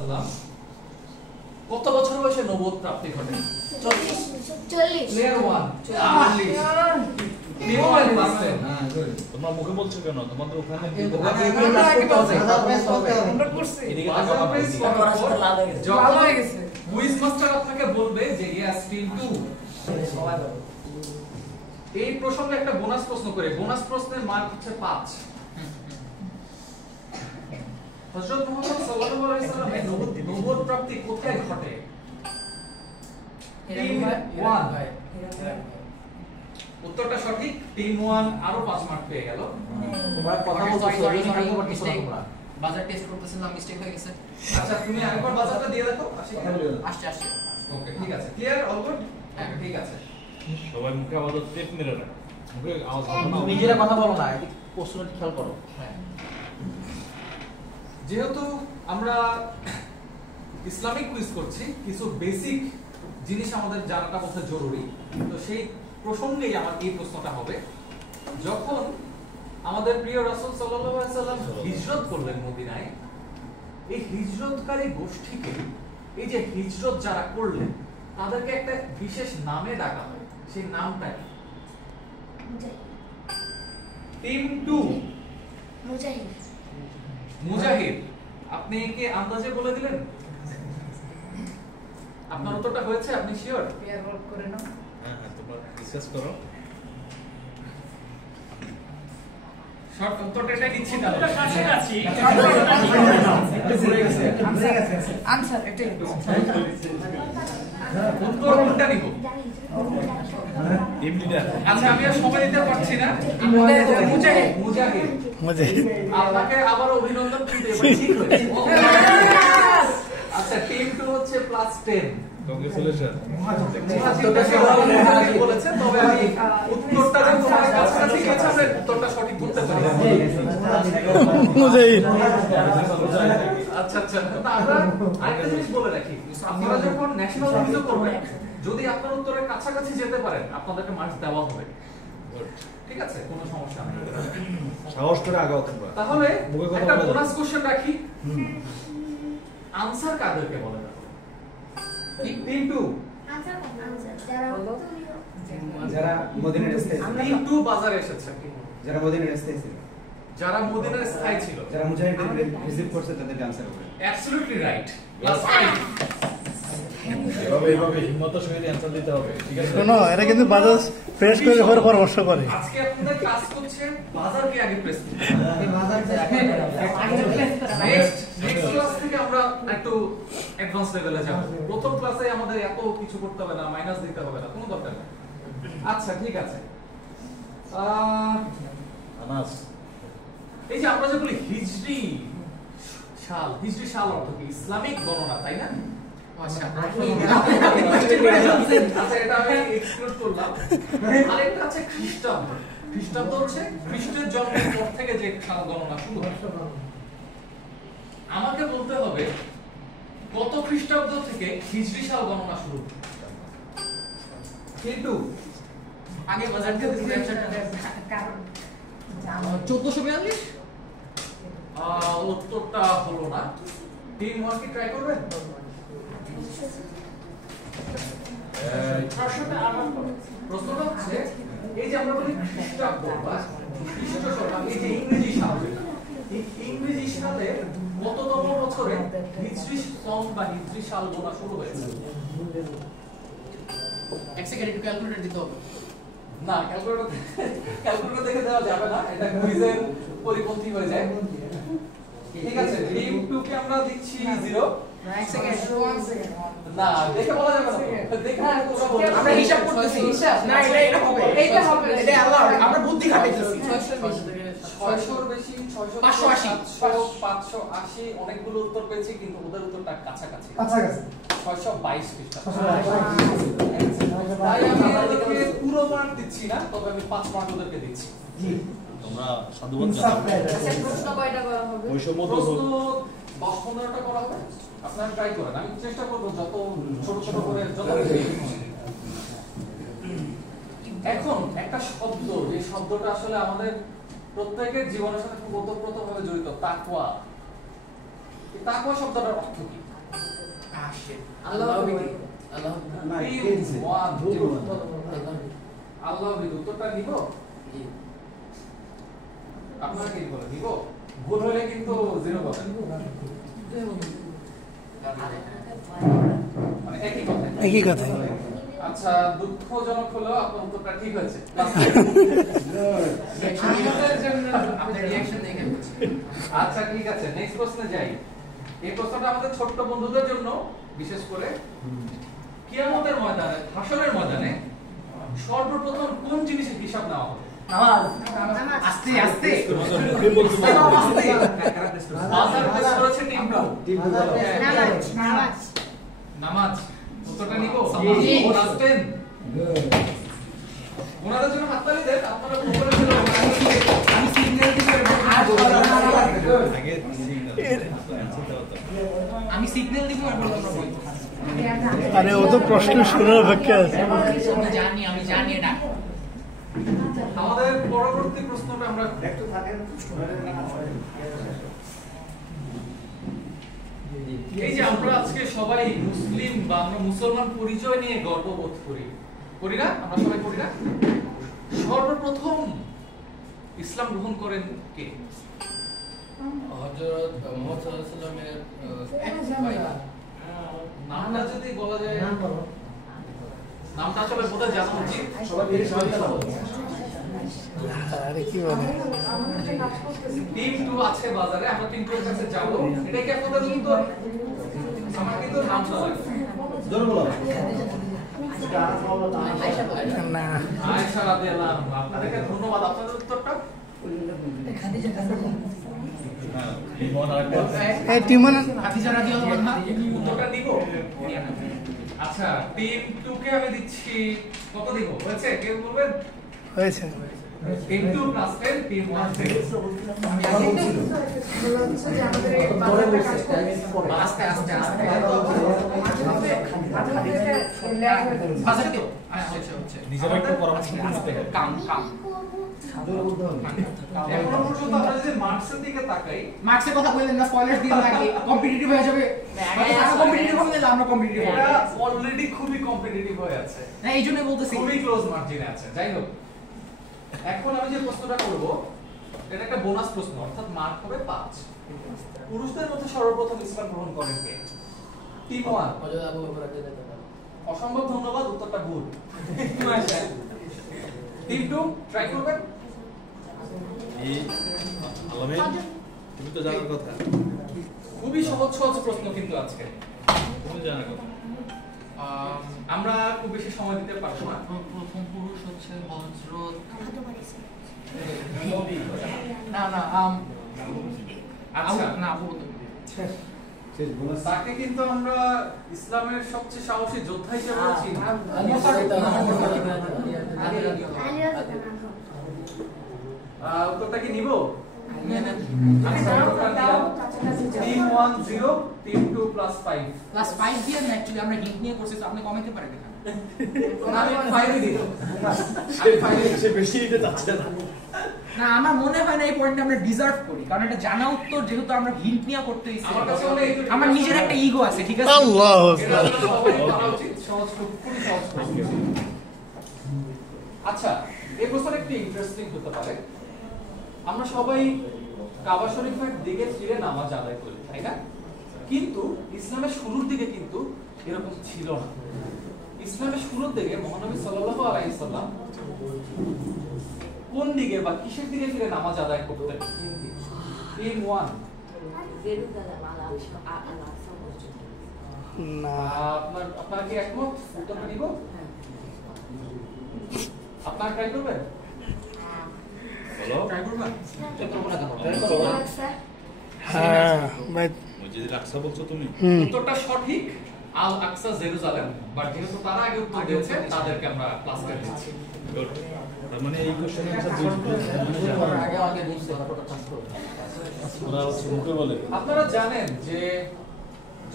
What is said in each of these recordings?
ওয়াসাল্লাম কত বছর বয়সে নবুয়ত প্রাপ্তি ঘটে? 40 প্লেয়ার 1 তোমরা মুখে বলছো কেন? তোমাদের ওখানে কুইজ মাস্টার আপনাকে বলবে যে ইয়েস টিম 2। এই প্রসঙ্গে একটা বোনাস প্রশ্ন করে, বোনাস প্রশ্নের মার্ক হচ্ছে 5। হযরত মুহাম্মদ সাল্লাল্লাহু আলাইহি সাল্লামের নবুয়ত প্রাপ্তি কোথায় ঘটে? টিম 1 উত্তরটা সঠিক। টিম 1 আরো 5 মার্ক পেয়ে গেল। তোমরা কথা বলছো রেডি থাকতে পারছো না তোমরা। বাজার টেস্ট করতেছিলাম, মিস্টেক হয়ে গেছে। আচ্ছা তুমি আরেকবার বাজারটা দিয়ে দেখো। আসছে ওকে ঠিক আছে, ক্লিয়ার, অল গুড। হ্যাঁ ঠিক আছে। সবাই মুখে আওয়াজ টেপ মেরে রাখ, মুখে আওয়াজ হবে না। নিজেরা কথা বলো না, এই প্রশ্নটি খেয়াল করো। হ্যাঁ, যেহেতু আমরা ইসলামিক কুইজ করছি, কিছু বেসিক জিনিস আমাদের জানাটা বোধহয় জরুরি। তো সেই প্রসঙ্গেই আমার এই প্রশ্নটা হবে, যখন আমাদের প্রিয় রাসূল সাল্লাল্লাহু আলাইহি সাল্লাম হিজরত করলেন মদিনায়, এই হিজরতকারী গোষ্ঠীকে, এই যে হিজরত যারা করলেন তাদেরকে একটা বিশেষ নামে ডাকা হয়, সেই নামটা কি? টিম 2 মুজাহিদ। মুজাহিদ। আপনি কি আন্দাজে বলে দিলেন? আপনার উত্তরটা হয়েছে, আপনি শিওর? পেয়ার ওয়ার্ক করে নাও। হ্যাঁ তোমরা ডিসকাস করো। শর্ট উত্তরটা এটা দিচ্ছি না, কাছাকাছি একটু ঘুরে গেছে। আনসার এটাই। উত্তর কোনটা নিব? Team leader. আচ্ছা আমি আর সময় দিতে পারছি না। মুজাহিদ। মুজাহিদ। আপনাকে আবার অভিনন্দন, কিন্তু এবার ঠিক হয়েছে। আচ্ছা টিম 2 হচ্ছে +10। কংগ্রেচুলেশন। বলেছে, তবে আমি উত্তরটা যে তোমার কাছাকাছি গেছে, আমরা উত্তরটা সঠিক করতে পারি। আচ্ছা আচ্ছা, আমরা আরেকটা জিনিস বলে রাখি, আপনারা যখন ন্যাশনাল অভিযোগ করবেন, যদি আপনার উত্তরের কাছাকাছি যেতে পারেন আপনাদেরকে মার্কস দেওয়া হবে। ঠিক আছে, কোনো সমস্যা নেই। সাহস করে আগাও তোমরা। তাহলে মুখে কথা একটা বলে দাও। বোনাস কোশ্চেন রাখি, আনসার কাদেরকে বলে না? টিম 2 আনসার যারা মদিনার স্থায়ী ছিল, টিম 2 বাজারে এসেছে, যারা মদিনার স্থায়ী ছিল, যারা মদিনার স্থায়ী ছিল, যারা মুজাহিদদের রিসিভ করছে তাদেরকে আনসার করে। Absolutely right. +5। এভাবে হিম্মতের সহিত অ্যানসার দিতে হবে, ঠিক আছে? শোনো, এটা কিন্তু বাজাজ প্রেস করে ঘরে পরামর্শ করে। আজকে আপনাদের ক্লাস করছে বাজারকে আগে প্রেস করতে। নেক্সট ক্লাস থেকে আমরা একটু অ্যাডভান্স লেভেলে যাব। প্রথম ক্লাসে আমাদের এত কিছু করতে হবে না, মাইনাস দিতে হবে না, কোনো দরকার নেই। আচ্ছা ঠিক আছে। আনাস এই যে আমরা যে বলি হিজরি সাল, হিজরি সাল অর্থ কি? ইসলামিক গণনা, তাই না? আচ্ছা, আচ্ছা এটা আমি এক্সক্লুড করলাম। আরেকটা আছে খ্রিস্টাব্দ। খ্রিস্টাব্দ হচ্ছে খ্রিস্টের জন্মের পর থেকে যে সাল গণনা শুরু হয়। আমাকে বলতে হবে কত খ্রিস্টাব্দ থেকে হিজরি সাল গণনা শুরু হয়। কিন্তু আগে বাজারকে কারণ 1442। উত্তরটা হলো না। টিম 1 কি ট্রাই করবেন? প্রশ্নটা হচ্ছে, এই যে আমরা বলি খ্রিস্টাব্দ বা খ্রিস্ট শতক, এই যে ইংরেজি সাল, এই ইংরেজি সালে কততম বছরে হিজরি সন বা হিজরি সাল গোনা শুরু হয়েছে? এক সেকেন্ড একটু ক্যালকুলেটর দিতে হবে। না, ক্যালকুলেটর দেখে দেওয়া যাবে না, এটা কুইজের পরিপন্থী হয়ে যায়। ঠিক আছে, টিম 2 কে আমরা দিচ্ছি 0। এক সেকেন্ড, না, দেখে বলা যাবে না, দেখে আমরা হিসাব করতেছি। হিসাব না, এটা হবে, এটা হবে, এটা অ্যালাউড। আমরা বুদ্ধি খাটাইতেছি। 600 এর বেশি, 580, 580 অনেকগুলো উত্তর পেয়েছি, কিন্তু ওদের উত্তরটা কাছাকাছি। 622 খ্রিস্টাব্দ। তাই আমি ওদেরকে পুরো মার্ক দিচ্ছি না, তবে আমি 5 মার্ক ওদেরকে দিচ্ছি। তোমরা সাধুবাদ জানাও। আচ্ছা, প্রশ্ন কয়টা করা হবে? বৈষম্য তো প্রশ্ন 10-15টা করা হবে। আপনারা ট্রাই করেন, আমি চেষ্টা করব যত ছোট ছোট করে যত বেশি। এখন একটা শব্দ, যে শব্দটা আসলে আমাদের প্রত্যেকের জীবনের সাথে খুব ওতপ্রোতভাবে জড়িত, তাকওয়া। তাকওয়া শব্দটার অর্থ কি? আল্লাহ না, তিন, কে দিছে? ওয়ান, ভুল জিরো। বললাম। আল্লাহ বিদ উত্তরটা নিব? আপনারা কি বলেন নিব? ভুল হলে কিন্তু জিরো পাবেন। মানে একই কথা। একই কথা। আচ্ছা, দুঃখজনক হলো আপনার উত্তরটা ঠিক হয়েছে। আপনার রিঅ্যাকশন দেখে বলছি। আচ্ছা ঠিক আছে, নেক্সট প্রশ্নে যাই। এই প্রশ্নটা আমাদের ছোট্ট বন্ধুদের জন্য, বিশেষ করে কিয়ামতের ময়দানে, হাসরের ময়দানে সর্বপ্রথম কোন জিনিসের হিসাব নেওয়া হবে? আস্তে আস্তে বাজার প্রেস করেছে টিম টু। নামাজ নামাজ নামাজ। উত্তরটা নিব? জি। ক্লাস 10। ওনাদের জন্য হাততালি দেন, আপনারা উপরে চলে যান। আমি সিগন্যাল দিব আমি সিগন্যাল দিব আর বলবো আমরা বলবো আরে ও তো প্রশ্ন শোনার অপেক্ষা আছে। আমি জানি এটা আমাদের পরবর্তী প্রশ্নটা আমরা একটু থাকেন। এই যে আমরা আজকে সবাই মুসলিম বা আমরা মুসলমান পরিচয় নিয়ে গর্ববোধ করি, করি না? আমরা সবাই করি না? সর্বপ্রথম ইসলাম গ্রহণ করেন কে? হযরত মুহাম্মদ সাল্লাল্লাহু আলাইহি ওয়াসাল্লামের নামটা যদি বলা যায়, নামটা আসলে বোধহয় জানা উচিত। সবাই মিলে সবাই চালাবো। আরে কি বলে? টিম 2 আছে বাজারে, আমরা টিম 2 এর কাছে যাব। এটা কি আপনাদের উত্তর? আমার কিন্তু নামটা লাগে। জোরে বলো। না আয়েশা রাদিয়াল্লাহু আনহা। আপনাদেরকে ধন্যবাদ। আপনাদের উত্তরটা? এই টিমন হাদিজা রাদিয়াল্লাহু আনহা উত্তরটা নিব? আচ্ছা, টিম 2 কে আমি দিচ্ছি কত দিব? হয়েছে? কেউ বলবেন? হয়েছে। টিম 2 প্লাস 10, টিম 1 থেকে। আস্তে আস্তে আস্তে বাজার কেউ আচ্ছা আচ্ছা নিজের একটা পরামর্শ নিতে হবে। কাম কাম জোরে বলতে হবে। এখনো পর্যন্ত আমরা যদি মার্কসের দিকে তাকাই, মার্কসের কথা বললেন না স্পয়লার দিয়ে লাগে কম্পিটিটিভ হয়ে যাবে আমরা কম্পিটিটিভ হবে না আমরা কম্পিটিটিভ হবে এটা অলরেডি খুবই কম্পিটিটিভ হয়ে আছে, না এই জন্যই বলতেছি খুবই ক্লোজ মার্জিনে আছে। যাই হোক, এখন আমি যে প্রশ্নটা করব এটা একটা বোনাস প্রশ্ন, অর্থাৎ মার্ক হবে 5। পুরুষদের মধ্যে সর্বপ্রথম ইসলাম গ্রহণ করেন কে? টিম 1। হযরত আবু বকর রাদিয়াল্লাহু তাআলা। অসম্ভব ধন্যবাদ, উত্তরটা ভুল। টিম 2 ট্রাই করবেন। তুমি তো জানার কথা। খুবই সহজ সহজ প্রশ্ন কিন্তু আজকে। তুমি জানার কথা। আমরা খুব বেশি সময় দিতে পারবো না। প্রথম পুরুষ হচ্ছে হযরত নবী। না না আচ্ছা, না আবু বকর শেষ বোনাস। তাকে কিন্তু আমরা ইসলামের সবচেয়ে সাহসী যোদ্ধা হিসেবে চিনি। আলী উত্তরটা কি নিব? আচ্ছা, উত্তরটা নিলাম। Team 1 0, team 2 plus 5। প্লাস 5 দিয়ে না অ্যাকচুয়ালি আমরা হিন্ট নিয়ে করছি তো আপনি কমাইতে পারেন এখানে আমি 5 দিই। সে বেশি দিতে চাচ্ছে না। না আমার মনে হয় না এই পয়েন্টটা আমরা ডিজার্ভ করি কারণ এটা জানা উত্তর যেহেতু আমরা হিন্ট নিয়ে করতে দিছি আমার কাছে মনে হয় একটু আমার নিজের একটা ইগো আছে ঠিক আছে আল্লাহু এটা আকবার। আসলে সবারই জানা উচিত, সহজ খুবই সহজ প্রশ্ন। আচ্ছা, এই প্রশ্নটা একটু ইন্টারেস্টিং হতে পারে। আমরা সবাই কাবা শরীফের দিকে ফিরে নামাজ আদায় করি, তাই না? কিন্তু ইসলামের শুরুর দিকে কিন্তু এরকম ছিল না। ইসলামের শুরুর দিকে মহানবী সাল্লাল্লাহু আলাইহি সাল্লাম কোন দিকে বা কিসের দিকে ফিরে নামাজ আদায় করতেন? টিম 1। না আপনার কি একমত? উত্তরটা নিব? আপনারা ট্রাই করবেন? বলো। ট্রাই করবেন হ্যাঁ ভাই মসজিদে আকসা বলছো তুমি? উত্তরটা সঠিক, আল আকসা জেরুজালেম। বাট যেহেতু তারা আগে উত্তর দিয়েছে তাদেরকে আমরা প্লাস করে দিচ্ছি। Good. তার মানে এই কোশ্চেনের আনসার দুই আগে আগে বুঝতে পারোটা কাজ করো ওরা হচ্ছে মুখে বলে। আপনারা জানেন যে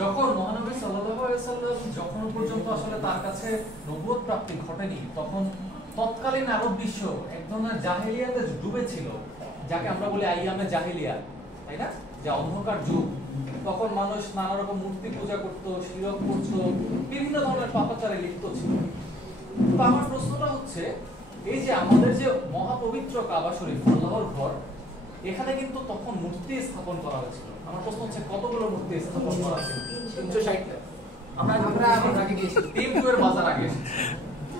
যখন মহানবী সাল্লাল্লাহু আলাইহি ওয়াসাল্লাম যখন পর্যন্ত আসলে তার কাছে নবুয়ত প্রাপ্তি ঘটেনি, তখন তৎকালীন আরব বিশ্ব এক ধরনের জাহেলিয়াতে ডুবে ছিল, যাকে আমরা বলি আইয়ামে জাহেলিয়া, তাই তাই না? যে অন্ধকার যুগ, তখন মানুষ নানা রকম মূর্তি পূজা করতো, শিরক করতো, বিভিন্ন ধরনের পাপাচারে লিপ্ত ছিল। তো আমার প্রশ্নটা হচ্ছে, এই যে আমাদের যে মহাপবিত্র কাবা শরীফ, আল্লাহর ঘর, এখানে কিন্তু তখন মূর্তি স্থাপন করা হয়েছিল। আমার প্রশ্ন হচ্ছে কতগুলো মূর্তি স্থাপন করা হয়েছিল? 360টা। আমরা আগে গিয়েছি। টিম 2 এর বাজার আগে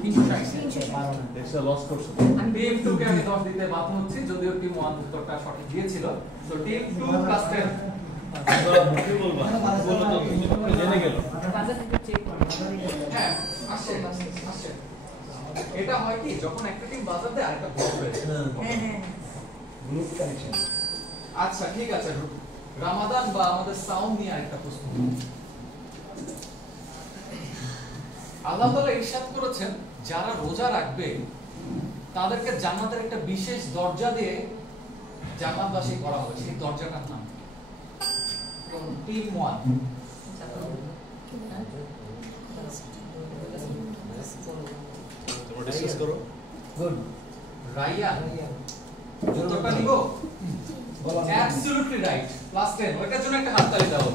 360। এক্সট্রা লস করছো। টিম 2 কে আমি 10 দিতে বাধ্য হচ্ছি, যদিও টিম 1 উত্তরটা সঠিক দিয়েছিল। তো টিম 2 + 10। কি বলবা? বলো তো, তুমি তো জেনে গেল। বাজার থেকে চেক করো। হ্যাঁ, আসছে। এটা হয় কি, যখন একটা টিম বাজার দেয় আরেকটা বড় হয়ে যায়। হ্যাঁ হ্যাঁ গ্রুপ কানেকশন। আচ্ছা ঠিক আছে, রামাদান বা আমাদের সাওম নিয়ে আরেকটা প্রশ্ন। আল্লাহ তাআলা ইরশাদ করেছেন, যারা রোজা রাখবে তাদেরকে জান্নাতের একটা বিশেষ দরজা দিয়ে জান্নাতবাসী করা হবে। সেই দরজাটার নাম টিম 1। তোমরা ডিসকাস করো। গুড। রাইয়ান। উত্তরটা নিব? বলো। Absolutely right. +10। ওটার জন্য একটা হাততালি দাও।